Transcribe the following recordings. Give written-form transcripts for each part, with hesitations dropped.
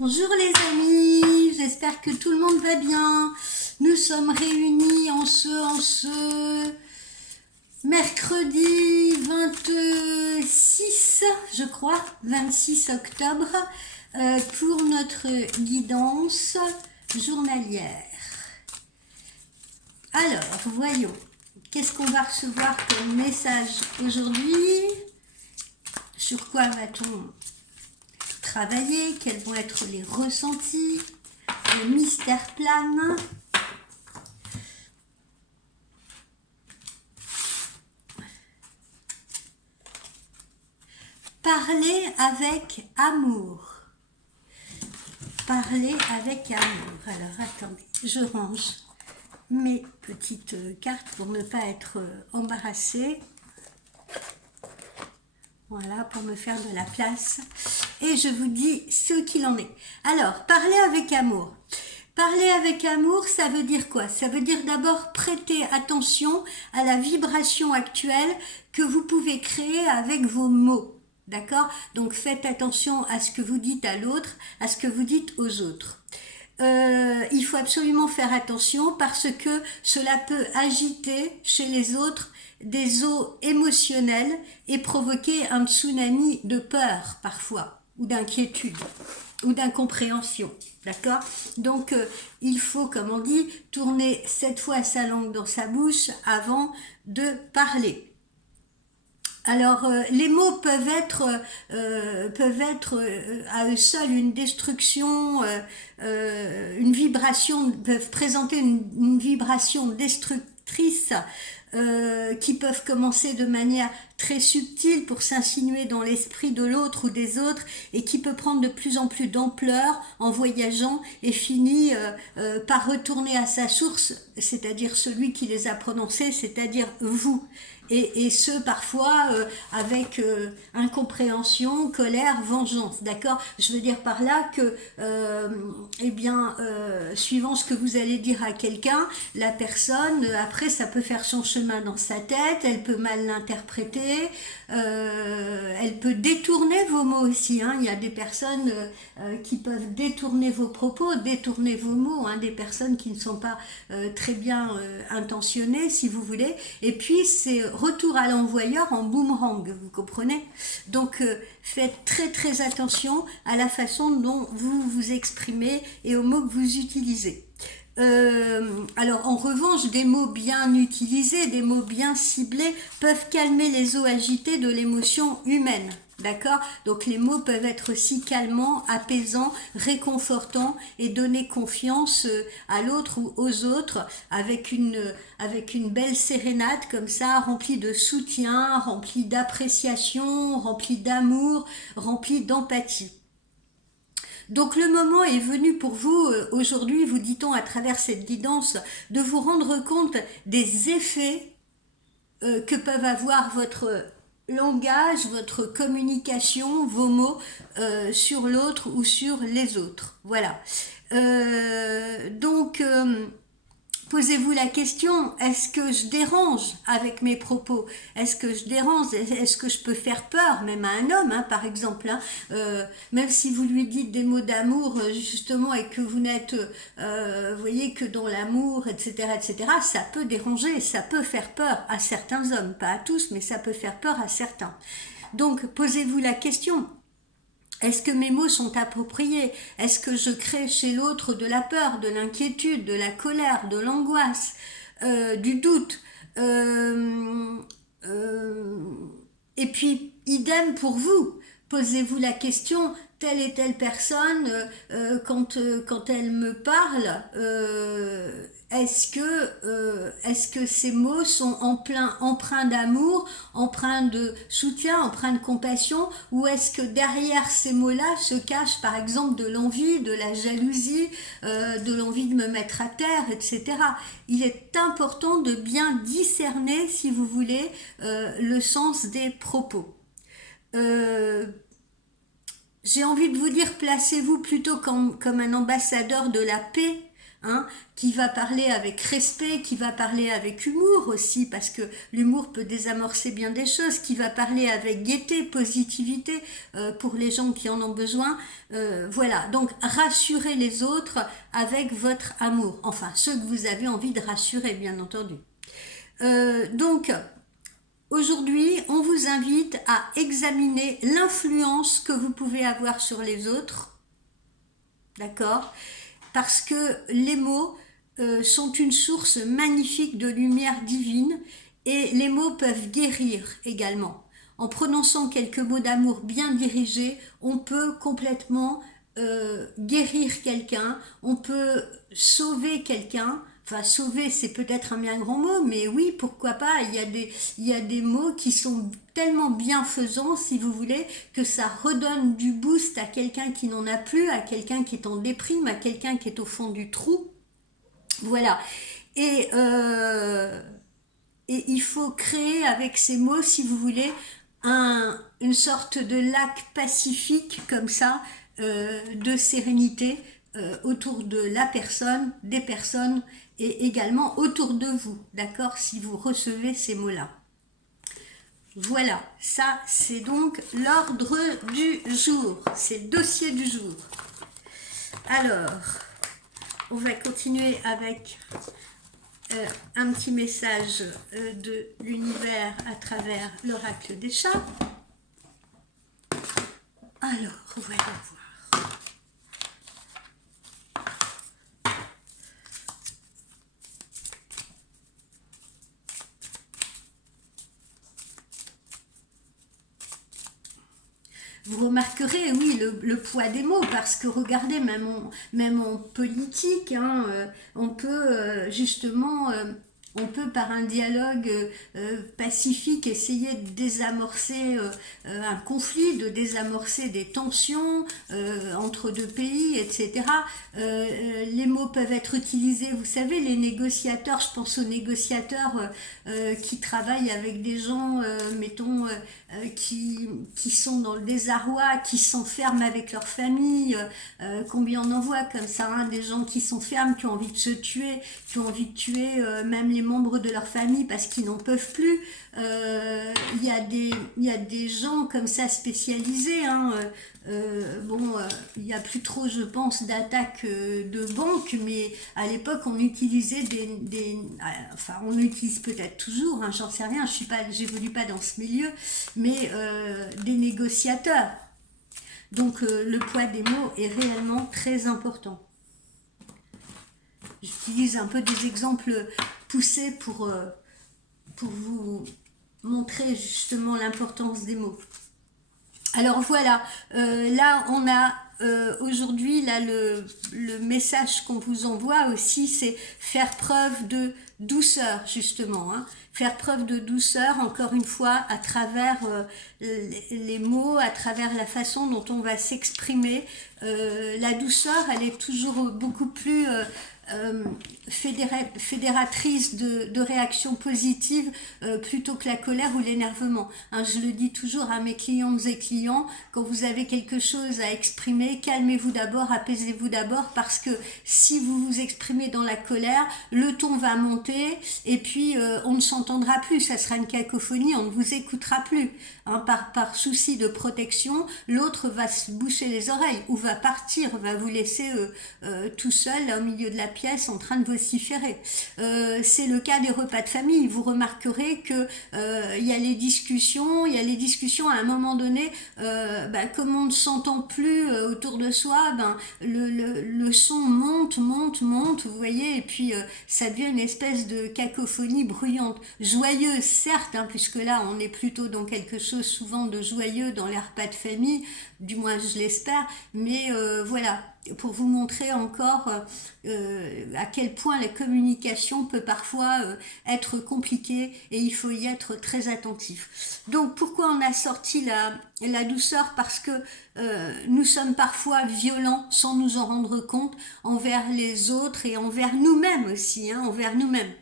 Bonjour les amis, j'espère que tout le monde va bien. Nous sommes réunis en ce mercredi 26, je crois, 26 octobre, pour notre guidance journalière. Alors, voyons, qu'est-ce qu'on va recevoir comme message aujourd'hui? Sur quoi va-t-on travailler? Quels vont être les ressentis? Le mystère plane. Parler avec amour. Parler avec amour. Alors, attendez, je range mes petites cartes pour ne pas être embarrassée. Voilà, pour me faire de la place. Et je vous dis ce qu'il en est. Alors, parler avec amour. Parler avec amour, ça veut dire quoi? Ça veut dire d'abord prêter attention à la vibration actuelle que vous pouvez créer avec vos mots. D'accord? Donc, faites attention à ce que vous dites à l'autre, à ce que vous dites aux autres. Il faut absolument faire attention parce que cela peut agiter chez les autres des eaux émotionnelles et provoquer un tsunami de peur parfois, ou d'inquiétude, ou d'incompréhension. D'accord? Donc, il faut, comme on dit, tourner 7 fois sa langue dans sa bouche avant de parler. Alors, les mots peuvent être à eux seuls une destruction, une vibration, peuvent présenter une vibration destructrice qui peuvent commencer de manière très subtile pour s'insinuer dans l'esprit de l'autre ou des autres et qui peut prendre de plus en plus d'ampleur en voyageant et finit par retourner à sa source, c'est-à-dire celui qui les a prononcés, c'est-à-dire vous. Et ce parfois avec incompréhension, colère, vengeance, d'accord? Je veux dire par là que, suivant ce que vous allez dire à quelqu'un, la personne, après, ça peut faire son chemin dans sa tête, elle peut mal l'interpréter, elle peut détourner vos mots aussi, hein. Il y a des personnes qui peuvent détourner vos propos, détourner vos mots, hein, des personnes qui ne sont pas très bien intentionnées, si vous voulez, et puis c'est retour à l'envoyeur en boomerang, vous comprenez? Donc faites très très attention à la façon dont vous vous exprimez et aux mots que vous utilisez. Alors en revanche, des mots bien utilisés, des mots bien ciblés peuvent calmer les eaux agitées de l'émotion humaine. D'accord? Donc les mots peuvent être aussi calmants, apaisants, réconfortants et donner confiance à l'autre ou aux autres avec une belle sérénade comme ça, remplie de soutien, remplie d'appréciation, remplie d'amour, remplie d'empathie. Donc le moment est venu pour vous, aujourd'hui, vous dit-on à travers cette guidance, de vous rendre compte des effets que peuvent avoir votre langage, votre communication, vos mots sur l'autre ou sur les autres. Voilà. Posez-vous la question, est-ce que je dérange avec mes propos? Est-ce que je dérange? Est-ce que je peux faire peur, même à un homme, hein, par exemple, hein, même si vous lui dites des mots d'amour, justement, et que vous n'êtes, vous voyez, que dans l'amour, etc., ça peut déranger, ça peut faire peur à certains hommes, pas à tous, mais ça peut faire peur à certains. Donc, posez-vous la question. Est-ce que mes mots sont appropriés? Est-ce que je crée chez l'autre de la peur, de l'inquiétude, de la colère, de l'angoisse, du doute? Et puis, idem pour vous. Posez-vous la question, telle et telle personne, quand elle me parle, est-ce que ces mots sont empreints d'amour, empreints de soutien, empreints de compassion, ou est-ce que derrière ces mots-là se cache par exemple de l'envie, de la jalousie, de l'envie de me mettre à terre, etc. Il est important de bien discerner, si vous voulez, le sens des propos. J'ai envie de vous dire, placez-vous plutôt comme un ambassadeur de la paix hein, qui va parler avec respect, qui va parler avec humour aussi, parce que l'humour peut désamorcer bien des choses, qui va parler avec gaieté, positivité pour les gens qui en ont besoin. Voilà, donc rassurez les autres avec votre amour, enfin ceux que vous avez envie de rassurer, bien entendu. Donc, aujourd'hui, on vous invite à examiner l'influence que vous pouvez avoir sur les autres, d'accord? Parce que les mots sont une source magnifique de lumière divine et les mots peuvent guérir également. En prononçant quelques mots d'amour bien dirigés, on peut complètement guérir quelqu'un, on peut sauver quelqu'un. Enfin, sauver, c'est peut-être un bien grand mot, mais oui, pourquoi pas, il y a des mots qui sont tellement bienfaisants, si vous voulez, que ça redonne du boost à quelqu'un qui n'en a plus, à quelqu'un qui est en déprime, à quelqu'un qui est au fond du trou. Voilà. Et, euh, et il faut créer avec ces mots, si vous voulez, une sorte de lac pacifique, comme ça, de sérénité autour de la personne, des personnes et également autour de vous, d'accord, si vous recevez ces mots-là. Voilà, ça c'est donc l'ordre du jour, c'est le dossier du jour. Alors, on va continuer avec un petit message de l'univers à travers l'oracle des chats. Alors, on va voir. Vous remarquerez, oui, le poids des mots, parce que regardez, même en politique, hein, on peut justement, on peut par un dialogue pacifique essayer de désamorcer un conflit, de désamorcer des tensions entre deux pays, etc. Les mots peuvent être utilisés, vous savez, les négociateurs, je pense aux négociateurs qui travaillent avec des gens, mettons, qui sont dans le désarroi, qui s'enferment avec leur famille, combien on en voit comme ça, hein, des gens qui s'enferment, qui ont envie de se tuer, qui ont envie de tuer même les membres de leur famille parce qu'ils n'en peuvent plus. Il y a des gens comme ça spécialisés, hein, il n'y a plus trop, je pense, d'attaques de banques, mais à l'époque, on utilisait enfin, on utilise peut-être toujours, hein, j'en sais rien, j'évolue pas dans ce milieu, mais des négociateurs. Donc, le poids des mots est réellement très important. J'utilise un peu des exemples poussés pour vous montrer justement l'importance des mots. Alors voilà, là on a aujourd'hui là le message qu'on vous envoie aussi, c'est faire preuve de douceur justement, hein. Faire preuve de douceur encore une fois à travers les mots, à travers la façon dont on va s'exprimer. La douceur, elle est toujours beaucoup plus fédératrice de réactions positives plutôt que la colère ou l'énervement. Hein, je le dis toujours à mes clientes et clients, quand vous avez quelque chose à exprimer, calmez-vous d'abord, apaisez-vous d'abord, parce que si vous vous exprimez dans la colère, le ton va monter et puis on ne s'entendra plus, ça sera une cacophonie, on ne vous écoutera plus. Hein, par souci de protection, l'autre va se boucher les oreilles ou va partir, va vous laisser tout seul au milieu de la pièce en train de vociférer. C'est le cas des repas de famille. Vous remarquerez que il y a les discussions à un moment donné, comme on ne s'entend plus autour de soi, le son monte, vous voyez, et puis ça devient une espèce de cacophonie bruyante, joyeuse certes, hein, puisque là on est plutôt dans quelque chose souvent de joyeux dans les repas de famille, du moins je l'espère, mais voilà, pour vous montrer encore à quel point la communication peut parfois être compliquée et il faut y être très attentif. Donc pourquoi on a sorti la douceur? Parce que nous sommes parfois violents sans nous en rendre compte envers les autres et envers nous-mêmes aussi, hein, envers nous-mêmes.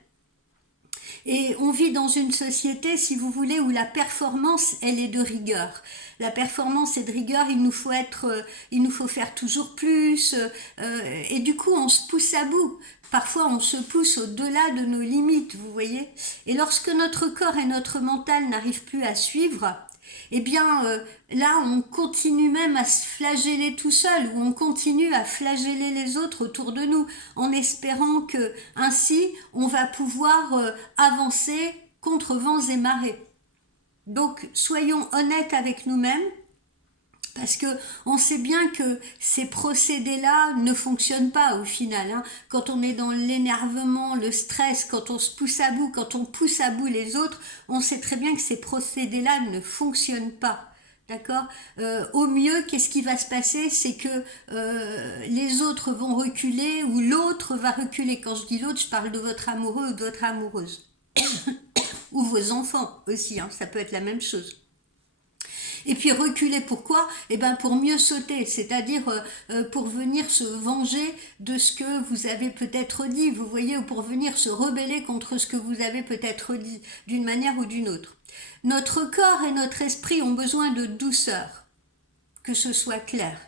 Et on vit dans une société, si vous voulez, où la performance, elle est de rigueur. La performance est de rigueur, il nous faut faire toujours plus, et du coup on se pousse à bout. Parfois on se pousse au-delà de nos limites, vous voyez. Et lorsque notre corps et notre mental n'arrivent plus à suivre, eh bien là on continue même à se flageller tout seul, ou on continue à flageller les autres autour de nous, en espérant que ainsi on va pouvoir avancer contre vents et marées. Donc soyons honnêtes avec nous-mêmes, parce que on sait bien que ces procédés-là ne fonctionnent pas au final, hein. Quand on est dans l'énervement, le stress, quand on se pousse à bout, quand on pousse à bout les autres, on sait très bien que ces procédés-là ne fonctionnent pas. D'accord. Au mieux, qu'est-ce qui va se passer? C'est que les autres vont reculer, ou l'autre va reculer. Quand je dis l'autre, je parle de votre amoureux ou de votre amoureuse. Ou vos enfants aussi, hein, ça peut être la même chose. Et puis reculer, pourquoi? Eh bien pour mieux sauter, c'est-à-dire pour venir se venger de ce que vous avez peut-être dit, vous voyez, ou pour venir se rebeller contre ce que vous avez peut-être dit, d'une manière ou d'une autre. Notre corps et notre esprit ont besoin de douceur, que ce soit clair.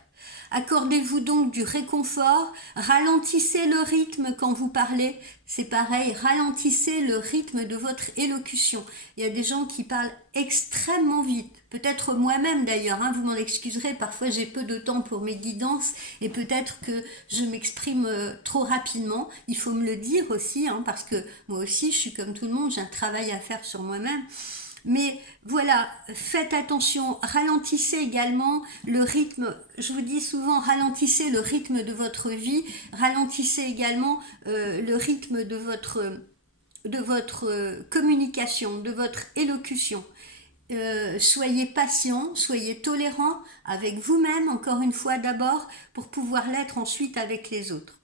Accordez-vous donc du réconfort, ralentissez le rythme quand vous parlez, c'est pareil, ralentissez le rythme de votre élocution. Il y a des gens qui parlent extrêmement vite, peut-être moi-même d'ailleurs, hein, vous m'en excuserez, parfois j'ai peu de temps pour mes guidances et peut-être que je m'exprime trop rapidement, il faut me le dire aussi, hein, parce que moi aussi je suis comme tout le monde, j'ai un travail à faire sur moi-même. Mais voilà, faites attention, ralentissez également le rythme, je vous dis souvent, ralentissez le rythme de votre vie, ralentissez également le rythme de votre communication, de votre élocution. Soyez patient, soyez tolérant avec vous-même, encore une fois d'abord, pour pouvoir l'être ensuite avec les autres.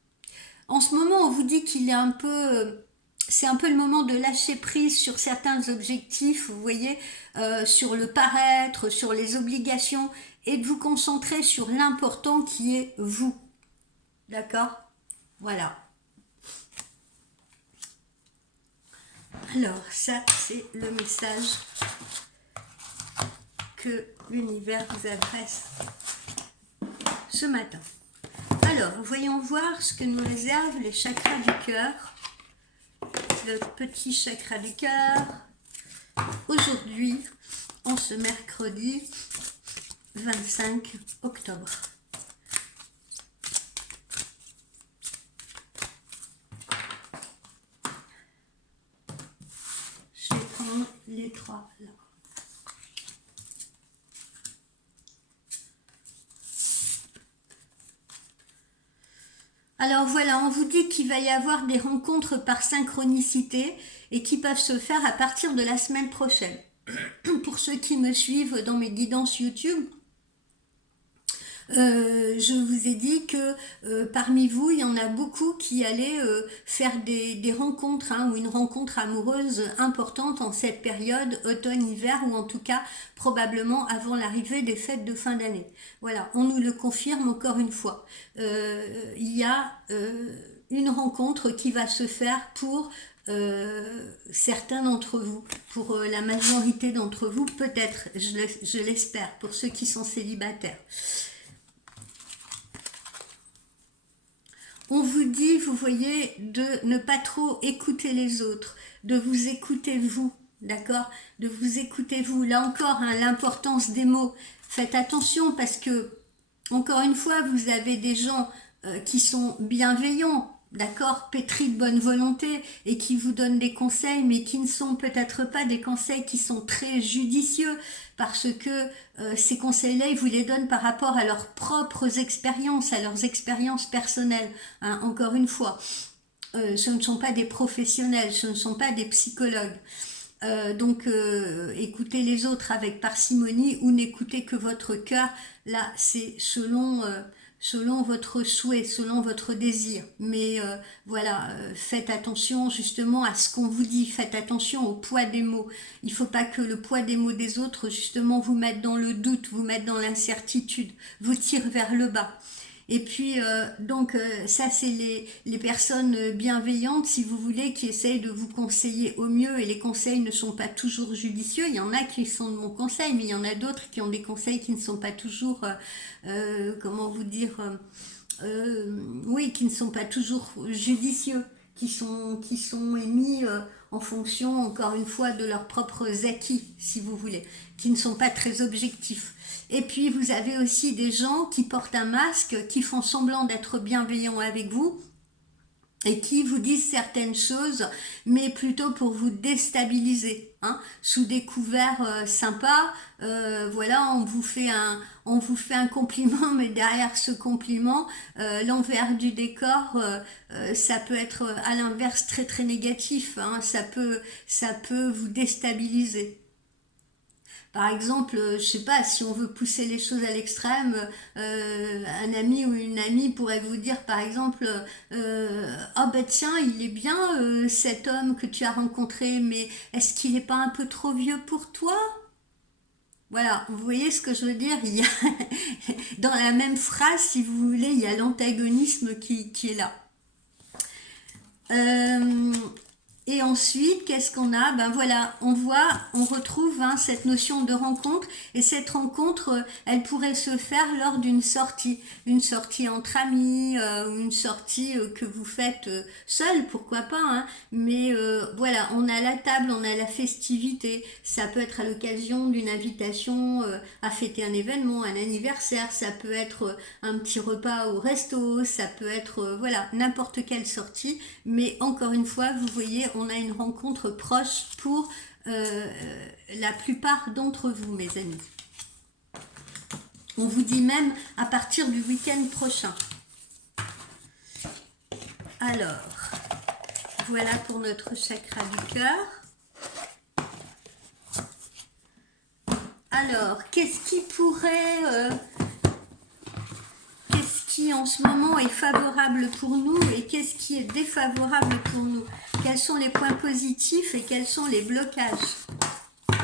En ce moment, on vous dit qu'il est un peu... c'est un peu le moment de lâcher prise sur certains objectifs, vous voyez, sur le paraître, sur les obligations, et de vous concentrer sur l'important qui est vous. D'accord? Voilà. Alors, ça, c'est le message que l'univers vous adresse ce matin. Alors, voyons voir ce que nous réservent les chakras du cœur. Le petit chakra du cœur, aujourd'hui, en ce mercredi 25 octobre. Je vais prendre les trois là. Alors voilà, on vous dit qu'il va y avoir des rencontres par synchronicité et qui peuvent se faire à partir de la semaine prochaine. Pour ceux qui me suivent dans mes guidances YouTube, je vous ai dit que parmi vous, il y en a beaucoup qui allaient faire des rencontres, hein, ou une rencontre amoureuse importante en cette période automne-hiver, ou en tout cas probablement avant l'arrivée des fêtes de fin d'année. Voilà, on nous le confirme encore une fois. Il y a une rencontre qui va se faire pour certains d'entre vous, pour la majorité d'entre vous, peut-être, je l'espère, pour ceux qui sont célibataires. On vous dit, vous voyez, de ne pas trop écouter les autres, de vous écouter vous, d'accord? De vous écouter vous. Là encore, hein, l'importance des mots. Faites attention parce que, encore une fois, vous avez des gens qui sont bienveillants, d'accord, pétris de bonne volonté et qui vous donnent des conseils, mais qui ne sont peut-être pas des conseils qui sont très judicieux, parce que ces conseils-là, ils vous les donnent par rapport à leurs propres expériences, à leurs expériences personnelles, hein, encore une fois. Ce ne sont pas des professionnels, ce ne sont pas des psychologues. Donc écoutez les autres avec parcimonie ou n'écoutez que votre cœur. Là, c'est selon votre souhait, selon votre désir. Mais voilà, faites attention justement à ce qu'on vous dit, faites attention au poids des mots. Il ne faut pas que le poids des mots des autres justement vous mette dans le doute, vous mette dans l'incertitude, vous tire vers le bas. Et puis, ça, c'est les personnes bienveillantes, si vous voulez, qui essayent de vous conseiller au mieux, et les conseils ne sont pas toujours judicieux. Il y en a qui sont de mon conseil, mais il y en a d'autres qui ont des conseils qui ne sont pas toujours, comment vous dire, oui, qui ne sont pas toujours judicieux, qui sont émis en fonction, encore une fois, de leurs propres acquis, si vous voulez, qui ne sont pas très objectifs. Et puis, vous avez aussi des gens qui portent un masque, qui font semblant d'être bienveillants avec vous, et qui vous disent certaines choses, mais plutôt pour vous déstabiliser, hein, sous des couverts sympas. Voilà, on vous fait un compliment, mais derrière ce compliment, l'envers du décor, ça peut être à l'inverse très très négatif, hein, ça peut vous déstabiliser. Par exemple, je sais pas, si on veut pousser les choses à l'extrême, un ami ou une amie pourrait vous dire, par exemple, ah ben tiens, il est bien cet homme que tu as rencontré, mais est-ce qu'il n'est pas un peu trop vieux pour toi? Voilà, vous voyez ce que je veux dire? Il y a dans la même phrase, si vous voulez, il y a l'antagonisme qui est là. Euh, et ensuite, qu'est-ce qu'on a? Ben voilà, on retrouve hein, cette notion de rencontre. Et cette rencontre, elle pourrait se faire lors une sortie entre amis, ou une sortie que vous faites seul, pourquoi pas. Hein. Mais voilà, on a la table, on a la festivité. Ça peut être à l'occasion d'une invitation à fêter un événement, un anniversaire. Ça peut être un petit repas au resto. Ça peut être voilà n'importe quelle sortie. Mais encore une fois, vous voyez, on a une rencontre proche pour la plupart d'entre vous, mes amis. On vous dit même à partir du week-end prochain. Alors, voilà pour notre chakra du cœur. Alors, qu'est-ce qui pourrait... qui en ce moment est favorable pour nous et qu'est-ce qui est défavorable pour nous? Quels sont les points positifs et quels sont les blocages?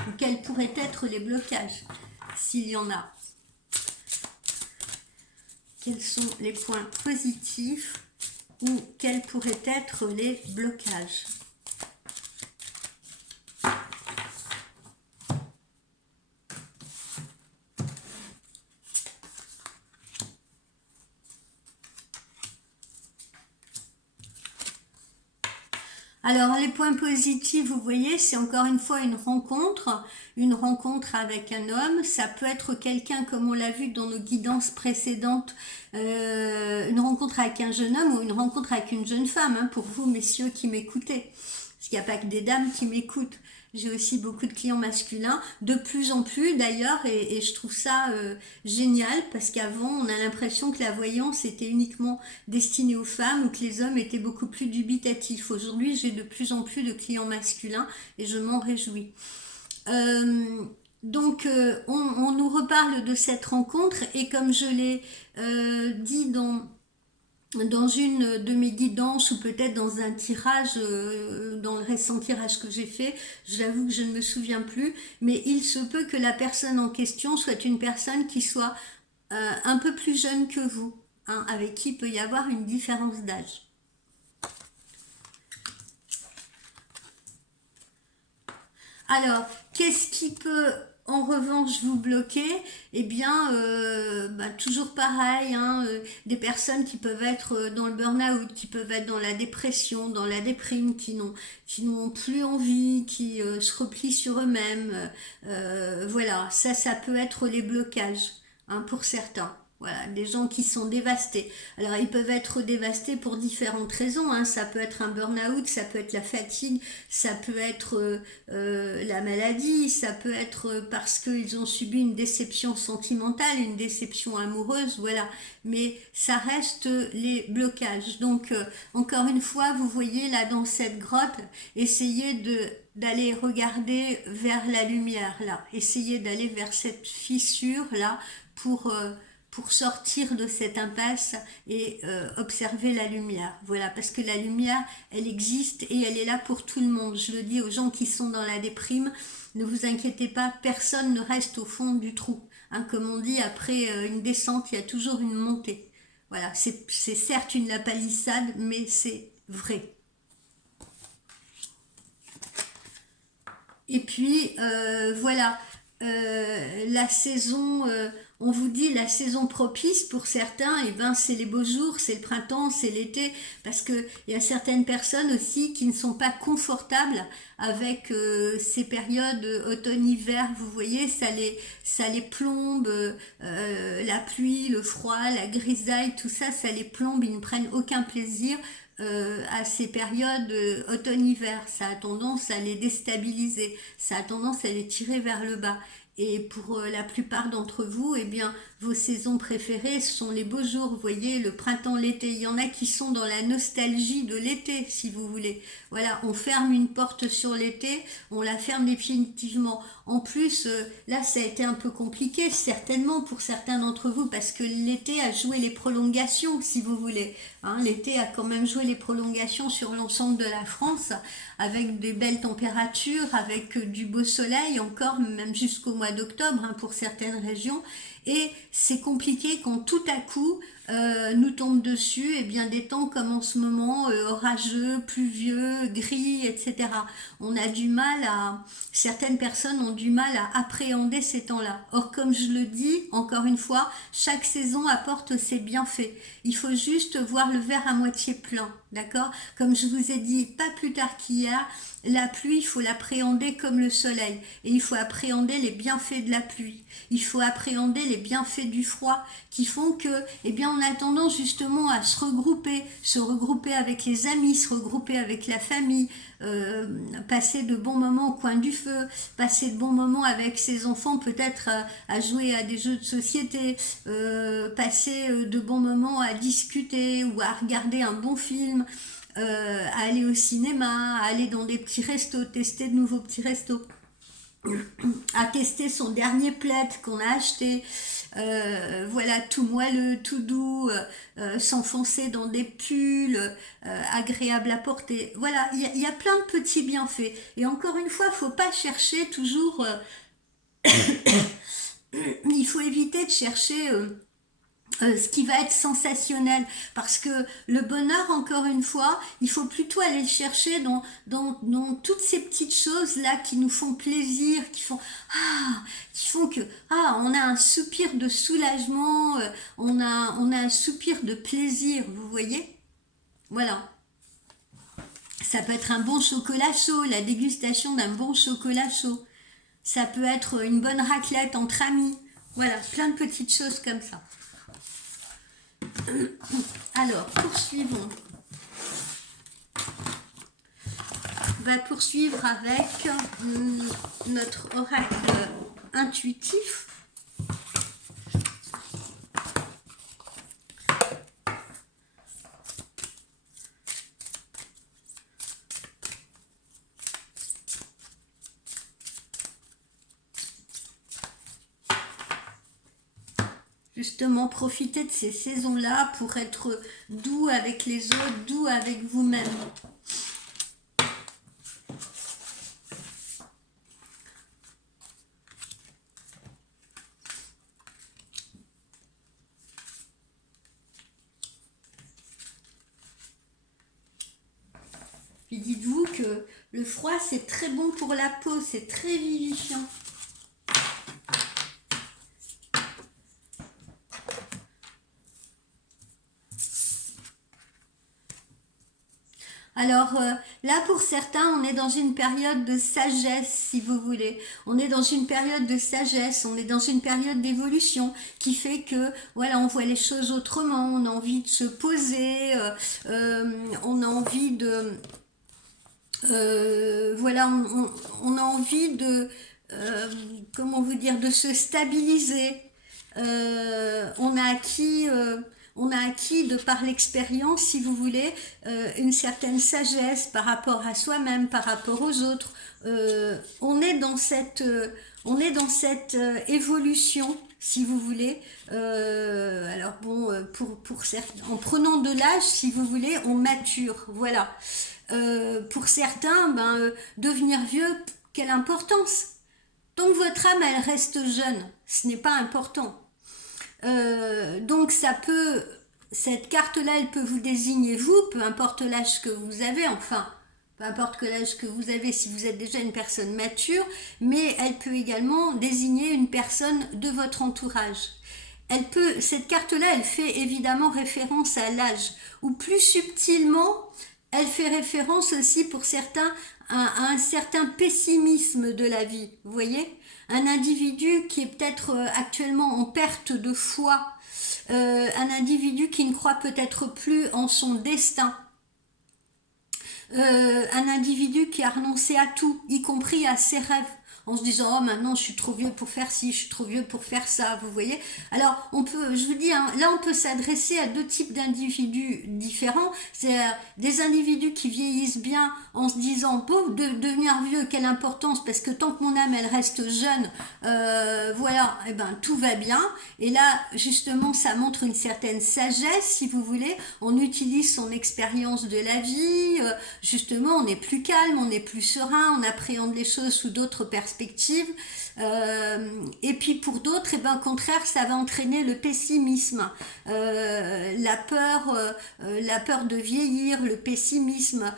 Ou quels pourraient être les blocages, s'il y en a? Quels sont les points positifs ou quels pourraient être les blocages? Alors, les points positifs, vous voyez, c'est encore une fois une rencontre avec un homme. Ça peut être quelqu'un, comme on l'a vu dans nos guidances précédentes, une rencontre avec un jeune homme ou une rencontre avec une jeune femme, hein, pour vous, messieurs, qui m'écoutez. Parce qu'il n'y a pas que des dames qui m'écoutent. J'ai aussi beaucoup de clients masculins, de plus en plus d'ailleurs, et je trouve ça génial parce qu'avant on a l'impression que la voyance était uniquement destinée aux femmes ou que les hommes étaient beaucoup plus dubitatifs. Aujourd'hui j'ai de plus en plus de clients masculins et je m'en réjouis. On nous reparle de cette rencontre et comme je l'ai dit dans une de mes guidances ou peut-être dans un tirage, dans le récent tirage que j'ai fait, j'avoue que je ne me souviens plus, mais il se peut que la personne en question soit une personne qui soit un peu plus jeune que vous, hein, avec qui il peut y avoir une différence d'âge. Alors, qu'est-ce qui peut en revanche vous bloquer? Eh bien, toujours pareil, hein, des personnes qui peuvent être dans le burn-out, qui peuvent être dans la dépression, dans la déprime, qui n'ont plus envie, qui se replient sur eux-mêmes. Voilà, ça peut être les blocages, hein, pour certains. Voilà, des gens qui sont dévastés. Alors, ils peuvent être dévastés pour différentes raisons, hein. Ça peut être un burn-out, ça peut être la fatigue, ça peut être la maladie, ça peut être parce qu'ils ont subi une déception sentimentale, une déception amoureuse, voilà. Mais ça reste les blocages. Donc, encore une fois, vous voyez là dans cette grotte, essayez d'aller regarder vers la lumière là. Essayez d'aller vers cette fissure là pour sortir de cette impasse et observer la lumière. Voilà, parce que la lumière, elle existe et elle est là pour tout le monde. Je le dis aux gens qui sont dans la déprime, ne vous inquiétez pas, personne ne reste au fond du trou. Hein, comme on dit, après une descente, il y a toujours une montée. Voilà, c'est certes une lapalissade, mais c'est vrai. Et puis, voilà, la saison, on vous dit la saison propice pour certains, et ben c'est les beaux jours, c'est le printemps, c'est l'été, parce que il y a certaines personnes aussi qui ne sont pas confortables avec ces périodes automne-hiver, vous voyez, ça les plombe, la pluie, le froid, la grisaille, tout ça, ça les plombe, ils ne prennent aucun plaisir à ces périodes automne-hiver. Ça a tendance à les déstabiliser, ça a tendance à les tirer vers le bas. Et pour la plupart d'entre vous, eh bien, vos saisons préférées sont les beaux jours, vous voyez, le printemps, l'été. Il y en a qui sont dans la nostalgie de l'été, si vous voulez. Voilà, on ferme une porte sur l'été, on la ferme définitivement. En plus, là, ça a été un peu compliqué, certainement pour certains d'entre vous, parce que l'été a joué les prolongations, si vous voulez. Hein, l'été a quand même joué les prolongations sur l'ensemble de la France, avec des belles températures, avec du beau soleil encore, même jusqu'au mois d'octobre hein, pour certaines régions. Et c'est compliqué quand tout à coup nous tombe dessus et bien des temps comme en ce moment, orageux, pluvieux, gris, etc. On a du mal à, certaines personnes ont du mal à appréhender ces temps-là. Or, comme je le dis, encore une fois, chaque saison apporte ses bienfaits. Il faut juste voir le verre à moitié plein, d'accord? Comme je vous ai dit pas plus tard qu'hier, la pluie, il faut l'appréhender comme le soleil. Et il faut appréhender les bienfaits de la pluie. Il faut appréhender les bienfaits du froid qui font que, eh bien, on a tendance justement à se regrouper avec les amis, se regrouper avec la famille, passer de bons moments au coin du feu, passer de bons moments avec ses enfants, peut-être à jouer à des jeux de société, passer de bons moments à discuter ou à regarder un bon film. À aller au cinéma, à aller dans des petits restos, tester de nouveaux petits restos, à tester son dernier plaid qu'on a acheté, voilà, tout moelleux, tout doux, s'enfoncer dans des pulls agréables à porter. Voilà, y a plein de petits bienfaits. Et encore une fois, il ne faut pas chercher toujours, il faut éviter de chercher ce qui va être sensationnel, parce que le bonheur, encore une fois, il faut plutôt aller le chercher dans toutes ces petites choses là qui nous font plaisir, qui font que on a un soupir de soulagement, on a un soupir de plaisir, vous voyez, voilà. Ça peut être un bon chocolat chaud, la dégustation d'un bon chocolat chaud, ça peut être une bonne raclette entre amis, voilà, plein de petites choses comme ça. Alors, poursuivons. On va poursuivre avec notre oracle intuitif. Justement, profitez de ces saisons-là pour être doux avec les autres, doux avec vous-même. Puis dites-vous que le froid, c'est très bon pour la peau, c'est très vivifiant. Alors là, pour certains, on est dans une période de sagesse, si vous voulez. On est dans une période de sagesse, on est dans une période d'évolution qui fait que, voilà, on voit les choses autrement, on a envie de se poser, on a envie de... voilà, on a envie de... comment vous dire, de se stabiliser. On a acquis... on a acquis de par l'expérience, si vous voulez, une certaine sagesse par rapport à soi-même, par rapport aux autres. On est dans cette évolution, si vous voulez. Alors bon, pour certains, en prenant de l'âge, si vous voulez, on mature. Voilà. Pour certains, devenir vieux, quelle importance. Tant que votre âme, elle reste jeune, ce n'est pas important. Donc cette carte-là, elle peut vous désigner vous, peu importe l'âge que vous avez, enfin, peu importe que l'âge que vous avez si vous êtes déjà une personne mature, mais elle peut également désigner une personne de votre entourage. Cette carte-là, elle fait évidemment référence à l'âge, ou plus subtilement, elle fait référence aussi pour certains à un certain pessimisme de la vie, vous voyez? Un individu qui est peut-être actuellement en perte de foi, un individu qui ne croit peut-être plus en son destin, un individu qui a renoncé à tout, y compris à ses rêves, en se disant oh maintenant je suis trop vieux pour faire ci, je suis trop vieux pour faire ça, vous voyez. Alors on peut, je vous dis, hein, là on peut s'adresser à deux types d'individus différents. C'est des individus qui vieillissent bien en se disant pauvre de devenir vieux, quelle importance, parce que tant que mon âme elle reste jeune, voilà, et ben tout va bien. Et là justement ça montre une certaine sagesse, si vous voulez. On utilise son expérience de la vie, justement on est plus calme, on est plus serein, on appréhende les choses sous d'autres perspectives. Et puis pour d'autres, et ben, au contraire, ça va entraîner le pessimisme, la peur de vieillir, le pessimisme,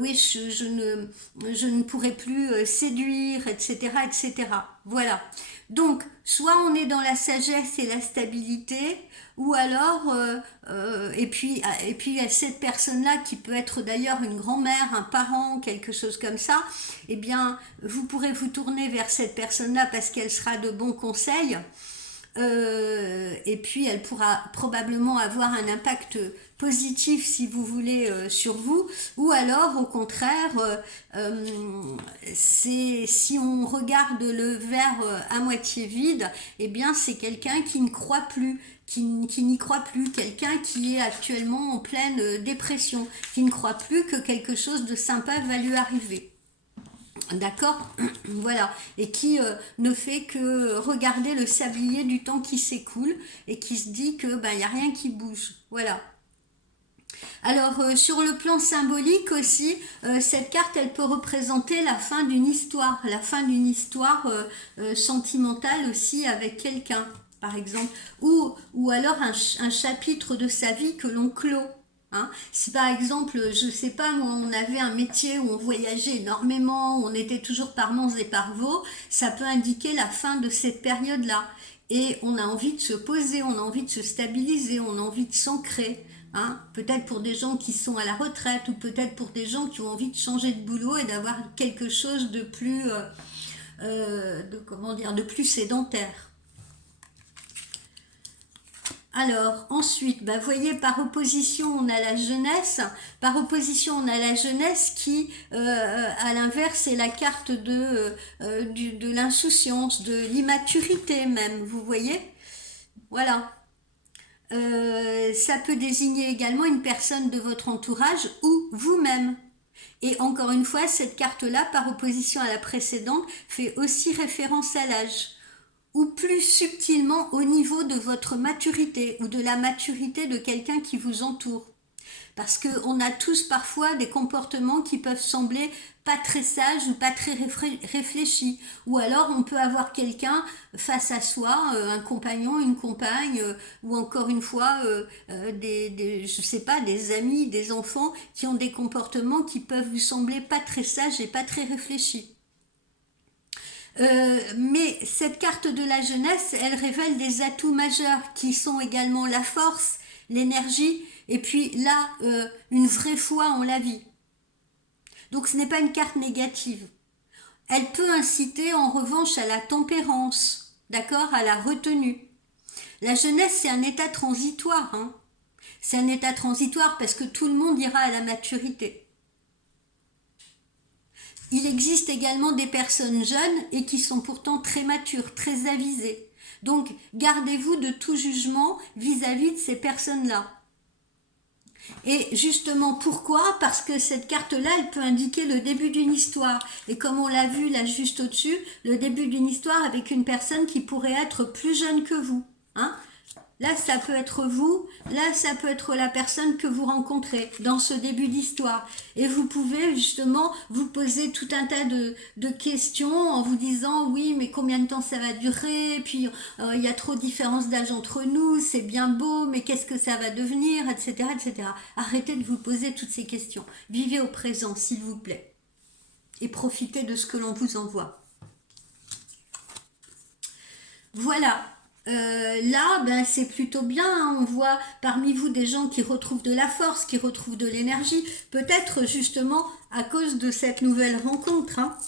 oui, je ne pourrai plus séduire, etc., etc. Voilà. Donc, soit on est dans la sagesse et la stabilité, ou alors, et puis il y a cette personne-là qui peut être d'ailleurs une grand-mère, un parent, quelque chose comme ça, eh bien, vous pourrez vous tourner vers cette personne-là parce qu'elle sera de bons conseils. Et puis elle pourra probablement avoir un impact positif si vous voulez sur vous, ou alors au contraire c'est si on regarde le verre à moitié vide, eh bien c'est quelqu'un qui ne croit plus, qui n'y croit plus, quelqu'un qui est actuellement en pleine dépression, qui ne croit plus que quelque chose de sympa va lui arriver. D'accord. Voilà. Et qui ne fait que regarder le sablier du temps qui s'écoule et qui se dit que ben, y a rien qui bouge. Voilà. Alors, sur le plan symbolique aussi, cette carte, elle peut représenter la fin d'une histoire sentimentale aussi avec quelqu'un, par exemple, ou alors un chapitre de sa vie que l'on clôt. Hein. Si par exemple, je sais pas, moi, on avait un métier où on voyageait énormément, on était toujours par Mons et par Vaux, ça peut indiquer la fin de cette période-là. Et on a envie de se poser, on a envie de se stabiliser, on a envie de s'ancrer. Hein. Peut-être pour des gens qui sont à la retraite, ou peut-être pour des gens qui ont envie de changer de boulot et d'avoir quelque chose de plus, de plus sédentaire. Alors, ensuite, bah, voyez, par opposition, on a la jeunesse. Par opposition, on a la jeunesse qui, à l'inverse, est la carte de l'insouciance, de l'immaturité même, vous voyez? Voilà. Ça peut désigner également une personne de votre entourage ou vous-même. Et encore une fois, cette carte-là, par opposition à la précédente, fait aussi référence à l'âge, ou plus subtilement au niveau de votre maturité ou de la maturité de quelqu'un qui vous entoure. Parce qu'on a tous parfois des comportements qui peuvent sembler pas très sages ou pas très réfléchis. Ou alors on peut avoir quelqu'un face à soi, un compagnon, une compagne, ou encore une fois, je sais pas, des amis, des enfants qui ont des comportements qui peuvent vous sembler pas très sages et pas très réfléchis. Mais cette carte de la jeunesse, elle révèle des atouts majeurs qui sont également la force, l'énergie, et puis là, une vraie foi en la vie. Donc ce n'est pas une carte négative. Elle peut inciter en revanche à la tempérance, d'accord, à la retenue. La jeunesse, c'est un état transitoire. Hein. C'est un état transitoire parce que tout le monde ira à la maturité. Il existe également des personnes jeunes et qui sont pourtant très matures, très avisées. Donc, gardez-vous de tout jugement vis-à-vis de ces personnes-là. Et justement, pourquoi? Parce que cette carte-là, elle peut indiquer le début d'une histoire. Et comme on l'a vu là juste au-dessus, le début d'une histoire avec une personne qui pourrait être plus jeune que vous. Hein? Là, ça peut être vous, là, ça peut être la personne que vous rencontrez dans ce début d'histoire. Et vous pouvez justement vous poser tout un tas de questions en vous disant, oui, mais combien de temps ça va durer? Puis, il y a trop de différence d'âge entre nous, c'est bien beau, mais qu'est-ce que ça va devenir, etc., etc. Arrêtez de vous poser toutes ces questions. Vivez au présent, s'il vous plaît. Et profitez de ce que l'on vous envoie. Voilà. Là, ben, c'est plutôt bien, hein. On voit parmi vous des gens qui retrouvent de la force, qui retrouvent de l'énergie, peut-être justement à cause de cette nouvelle rencontre, hein.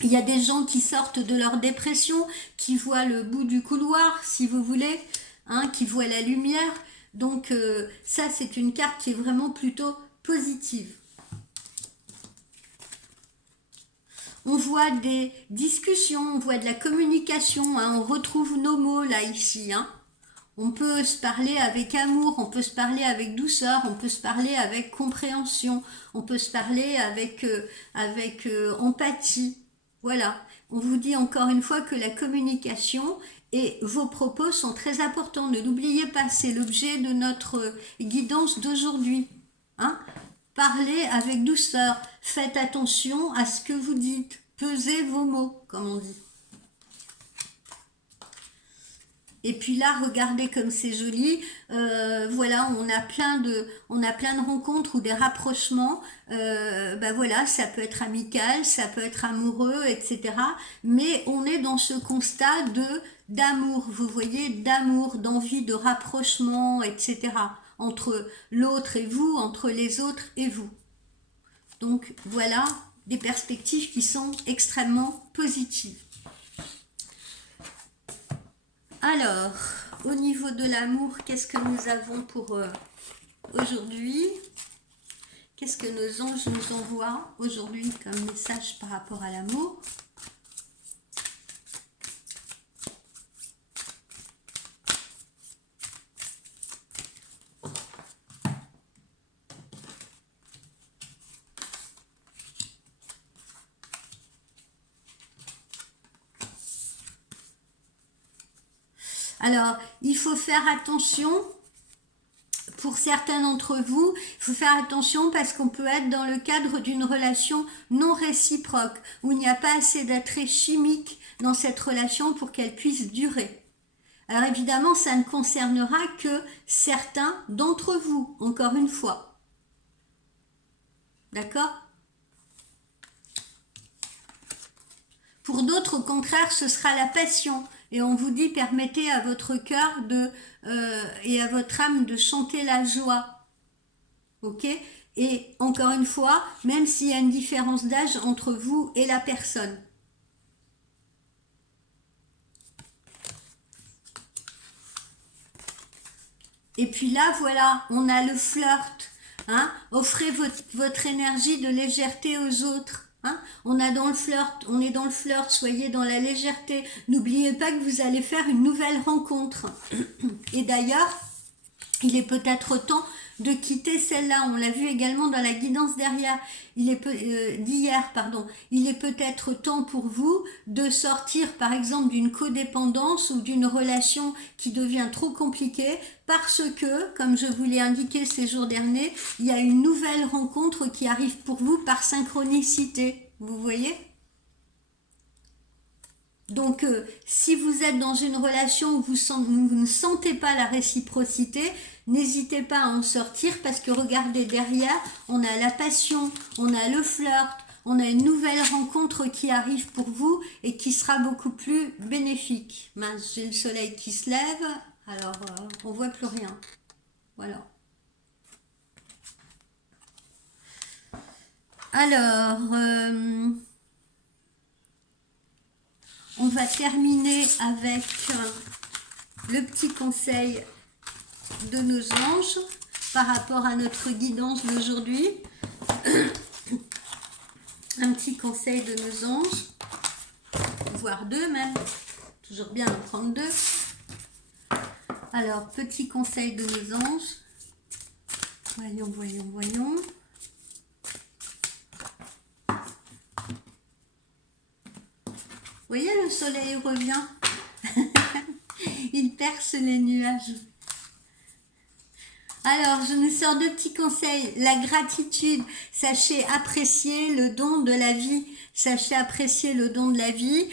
Il y a des gens qui sortent de leur dépression, qui voient le bout du couloir, si vous voulez, hein, qui voient la lumière. Donc ça, c'est une carte qui est vraiment plutôt positive. On voit des discussions, on voit de la communication, hein, on retrouve nos mots là, ici. Hein. On peut se parler avec amour, on peut se parler avec douceur, on peut se parler avec compréhension, on peut se parler avec empathie. Voilà, on vous dit encore une fois que la communication et vos propos sont très importants. Ne l'oubliez pas, c'est l'objet de notre guidance d'aujourd'hui. Hein. Parlez avec douceur, faites attention à ce que vous dites, pesez vos mots, comme on dit. Et puis là, regardez comme c'est joli. Voilà, on a plein de rencontres ou des rapprochements. Ben voilà, ça peut être amical, ça peut être amoureux, etc. Mais on est dans ce constat d'amour, vous voyez, d'amour, d'envie de rapprochement, etc. Entre l'autre et vous, entre les autres et vous. Donc voilà des perspectives qui sont extrêmement positives. Alors, au niveau de l'amour, qu'est-ce que nous avons pour aujourd'hui? Qu'est-ce que nos anges nous envoient aujourd'hui comme message par rapport à l'amour? Alors, il faut faire attention, pour certains d'entre vous, il faut faire attention parce qu'on peut être dans le cadre d'une relation non réciproque, où il n'y a pas assez d'attrait chimique dans cette relation pour qu'elle puisse durer. Alors évidemment, ça ne concernera que certains d'entre vous, encore une fois. D'accord ? Pour d'autres, au contraire, ce sera la passion. Et on vous dit, permettez à votre cœur et à votre âme de chanter la joie. Ok ? Et encore une fois, même s'il y a une différence d'âge entre vous et la personne. Et puis là, voilà, on a le flirt. Hein ? Offrez votre énergie de légèreté aux autres. Hein, on est dans le flirt, soyez dans la légèreté. N'oubliez pas que vous allez faire une nouvelle rencontre. Et d'ailleurs, il est peut-être temps de quitter celle-là. On l'a vu également dans la guidance d'hier. Il est peut-être temps pour vous de sortir, par exemple, d'une codépendance ou d'une relation qui devient trop compliquée parce que, comme je vous l'ai indiqué ces jours derniers, il y a une nouvelle rencontre qui arrive pour vous par synchronicité. Vous voyez ? Donc, si vous êtes dans une relation où vous ne sentez pas la réciprocité, n'hésitez pas à en sortir parce que regardez derrière, on a la passion, on a le flirt, on a une nouvelle rencontre qui arrive pour vous et qui sera beaucoup plus bénéfique. Mince, j'ai le soleil qui se lève, alors on voit plus rien. Voilà. Alors... on va terminer avec le petit conseil de nos anges par rapport à notre guidance d'aujourd'hui. Un petit conseil de nos anges, voire deux même, toujours bien en prendre deux. Alors, petit conseil de nos anges. Voyons. Vous voyez, le soleil revient. Il perce les nuages. Alors, je nous sors deux petits conseils. La gratitude, sachez apprécier le don de la vie. Sachez apprécier le don de la vie.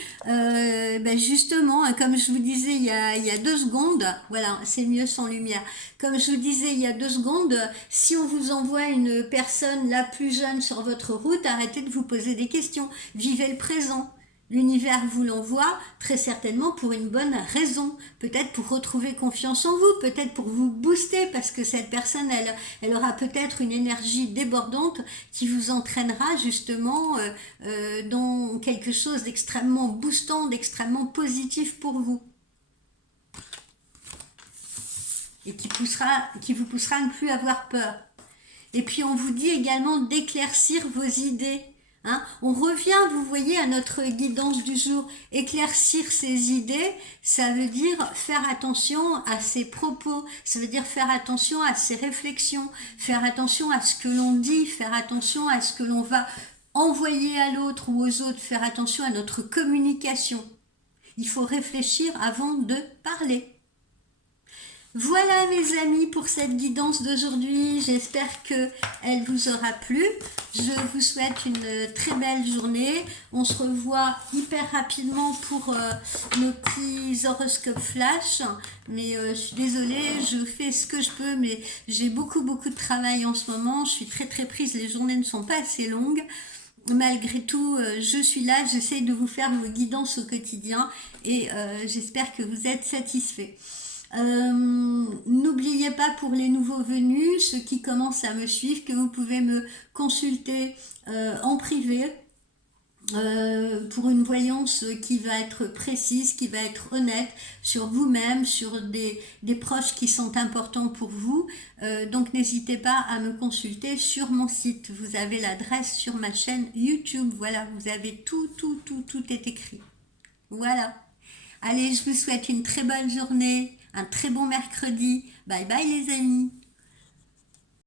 Justement, comme je vous disais il y a 2 secondes, voilà, c'est mieux sans lumière. Comme je vous disais il y a 2 secondes, si on vous envoie une personne la plus jeune sur votre route, arrêtez de vous poser des questions. Vivez le présent. L'univers vous l'envoie très certainement pour une bonne raison, peut-être pour retrouver confiance en vous, peut-être pour vous booster parce que cette personne, elle aura peut-être une énergie débordante qui vous entraînera justement dans quelque chose d'extrêmement boostant, d'extrêmement positif pour vous et qui vous poussera à ne plus avoir peur. Et puis on vous dit également d'éclaircir vos idées. On revient, vous voyez, à notre guidance du jour. Éclaircir ses idées, ça veut dire faire attention à ses propos, ça veut dire faire attention à ses réflexions, faire attention à ce que l'on dit, faire attention à ce que l'on va envoyer à l'autre ou aux autres, faire attention à notre communication. Il faut réfléchir avant de parler. Voilà mes amis pour cette guidance d'aujourd'hui, j'espère qu'elle vous aura plu. Je vous souhaite une très belle journée. On se revoit hyper rapidement pour nos petits horoscopes flash. Mais je suis désolée, je fais ce que je peux, mais j'ai beaucoup de travail en ce moment. Je suis très prise, les journées ne sont pas assez longues. Malgré tout, je suis là, j'essaie de vous faire vos guidances au quotidien et j'espère que vous êtes satisfaits. N'oubliez pas pour les nouveaux venus, ceux qui commencent à me suivre, que vous pouvez me consulter en privé pour une voyance qui va être précise, qui va être honnête sur vous-même, sur des proches qui sont importants pour vous. Donc n'hésitez pas à me consulter sur mon site. Vous avez l'adresse sur ma chaîne YouTube. Voilà, vous avez tout est écrit. Voilà. Allez, je vous souhaite une très bonne journée, un très bon mercredi. Bye bye les amis.